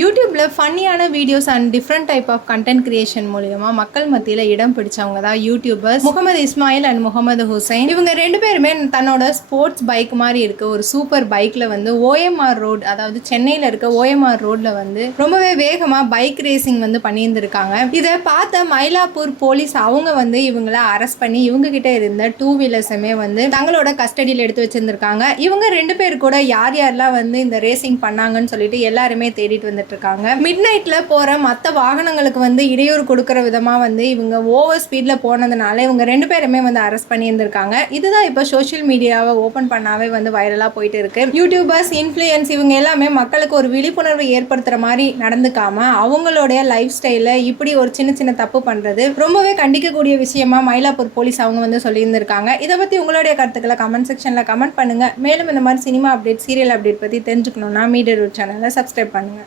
யூடியூப்ல ஃபன்னியான videos and different type of content creation மூலியமா மக்கள் மத்தியில் இடம் பிடிச்சவங்க தான் யூடியூபர்ஸ் முகமது இஸ்மாயில் அண்ட் முகமது ஹுசைன். இவங்க ரெண்டு பேருமே தன்னோட ஸ்போர்ட்ஸ் பைக் மாதிரி இருக்க ஒரு சூப்பர் பைக்ல ஓஎம்ஆர் ரோட், அதாவது சென்னையில் இருக்க ஓஎம்ஆர் ரோட்ல ரொம்பவே வேகமா பைக் ரேசிங் பண்ணியிருந்திருக்காங்க. இதை பார்த்த மயிலாப்பூர் போலீஸ் அவங்க இவங்கள அரெஸ்ட் பண்ணி இவங்க கிட்ட இருந்த 2 வீலர்ஸுமே தங்களோட கஸ்டடியில் எடுத்து வச்சிருந்திருக்காங்க. இவங்க ரெண்டு பேர் கூட யார் யாரெல்லாம் இந்த ரேசிங் பண்ணாங்கன்னு சொல்லிட்டு எல்லாருமே தேடிட்டு இருக்காங்க. மிட் நைட்ல போற மற்ற வாகனங்களுக்கு இடையூறு கொடுக்கிற விதமா இவங்க ஓவர் ஸ்பீட்ல போனதுனால இவங்க ரெண்டு பேருமே அரெஸ்ட் பண்ணி இருந்திருக்காங்க. இதுதான் இப்ப சோஷியல் மீடியாவை ஓபன் பண்ணாவே வைரலா போயிட்டு இருக்கு. யூடியூபர்ஸ், இன்ஃப்ளூயன்ஸ் இவங்க எல்லாமே மக்களுக்கு ஒரு விழிப்புணர்வு ஏற்படுத்துற மாதிரி நடந்துக்காம அவங்களுடைய லைஃப் ஸ்டைல இப்படி ஒரு சின்ன சின்ன தப்பு பண்றது ரொம்பவே கண்டிக்கக்கூடிய விஷயமா மயிலாப்பூர் போலீஸ் அவங்க சொல்லியிருந்திருக்காங்க. இதை பத்தி உங்களுடைய கருத்துக்களை கமெண்ட் செக்ஷன்ல கமெண்ட் பண்ணுங்க. மேலும் இந்த மாதிரி சினிமா அப்டேட், சீரியல் அப்டேட் பத்தி தெரிஞ்சுக்கணும்னா மீடியா ரூட் சேனலை சப்ஸ்கிரைப் பண்ணுங்க.